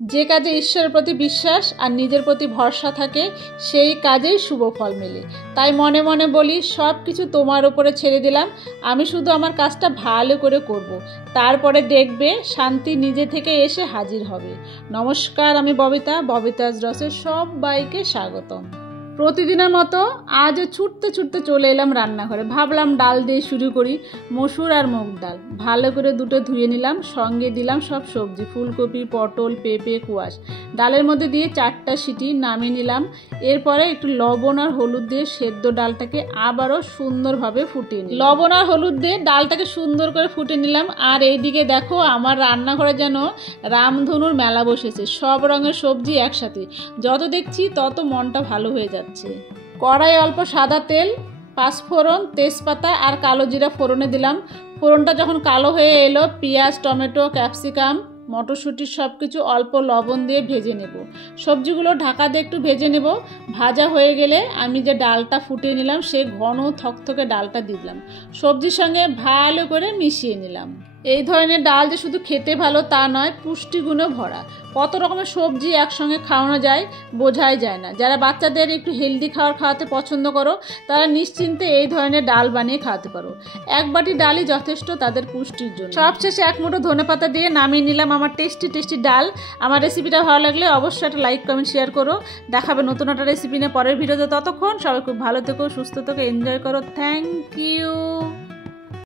যে কাজে ঈশ্বরের প্রতি বিশ্বাস আর নিজের প্রতি ভরসা থাকে সেই কাজেই শুভ ফল মেলে। তাই মনে মনে বলি, সব কিছু তোমার উপরে ছেড়ে দিলাম, আমি শুধু আমার কাজটা ভালো করে করব। তারপরে দেখবে শান্তি নিজে থেকে এসে হাজির হবে। নমস্কার, আমি ববিতাজ রসে সবাইকে স্বাগতম। প্রতিদিনের মতো আজও ছুটতে ছুটতে চলে এলাম রান্নাঘরে। ভাবলাম ডাল দিয়ে শুরু করি। মসুর আর মুগ ডাল ভালো করে দুটো ধুয়ে নিলাম, সঙ্গে দিলাম সব সবজি, ফুলকপি, পটল, পেঁপে, কোয়াশ। ডালের মধ্যে দিয়ে 4টা সিটি নামিয়ে নিলাম। এরপরে একটু লবণ আর হলুদ দিয়ে সেদ্ধ ডালটাকে আবারও সুন্দরভাবে ফুটিয়ে নিলাম। লবণ আর হলুদ দিয়ে ডালটাকে সুন্দর করে ফুটিয়ে নিলাম। আর এইদিকে দেখো, আমার রান্নাঘরে যেন রামধনুর মেলা বসেছে, সব রঙের সবজি একসাথে। যত দেখছি তত মনটা ভালো হয়ে যাচ্ছে। কড়াই অল্প সাদা তেল, পাঁচফোড়ন, তেজপাতা আর কালো জিরা ফোড়নে দিলাম। ফোড়নটা যখন কালো হয়ে এলো, পেঁয়াজ, টমেটো, ক্যাপসিকাম, মটরশুঁটি সব কিছু অল্প লবণ দিয়ে ভেজে নেব। সবজিগুলো ঢাকা দিয়ে একটু ভেজে নেব। ভাজা হয়ে গেলে আমি যে ডালটা ফুটিয়ে নিলাম সেই ঘন থকথকে ডালটা দিলাম। সবজির সঙ্গে ভালো করে মিশিয়ে নিলাম। এই ধরনের ডাল যে শুধু খেতে ভালো তা নয়, পুষ্টিগুণে ভরা। কত রকমের সবজি একসঙ্গে খাওয়ানো যায় বোঝাই যায় না। যারা বাচ্চাদের একটু হেলদি খাওয়াতে পছন্দ করো, তারা নিশ্চিন্তে এই ধরনের ডাল বানিয়ে খাওয়াতে পারো। এক বাটি ডালই যথেষ্ট তাদের পুষ্টির জন্য। সবশেষে এক মুঠো ধনেপাতা দিয়ে নামিয়ে নিলাম আমার টেস্টি ডাল। আমার রেসিপিটা ভালো লাগলে অবশ্যই একটা লাইক, কমেন্ট, শেয়ার করো। দেখাবে নতুন একটা রেসিপি নিয়ে পরের ভিডিওতে। ততক্ষণ সবাই খুব ভালো থেকো, সুস্থ থেকো, এনজয় করো। Thank you.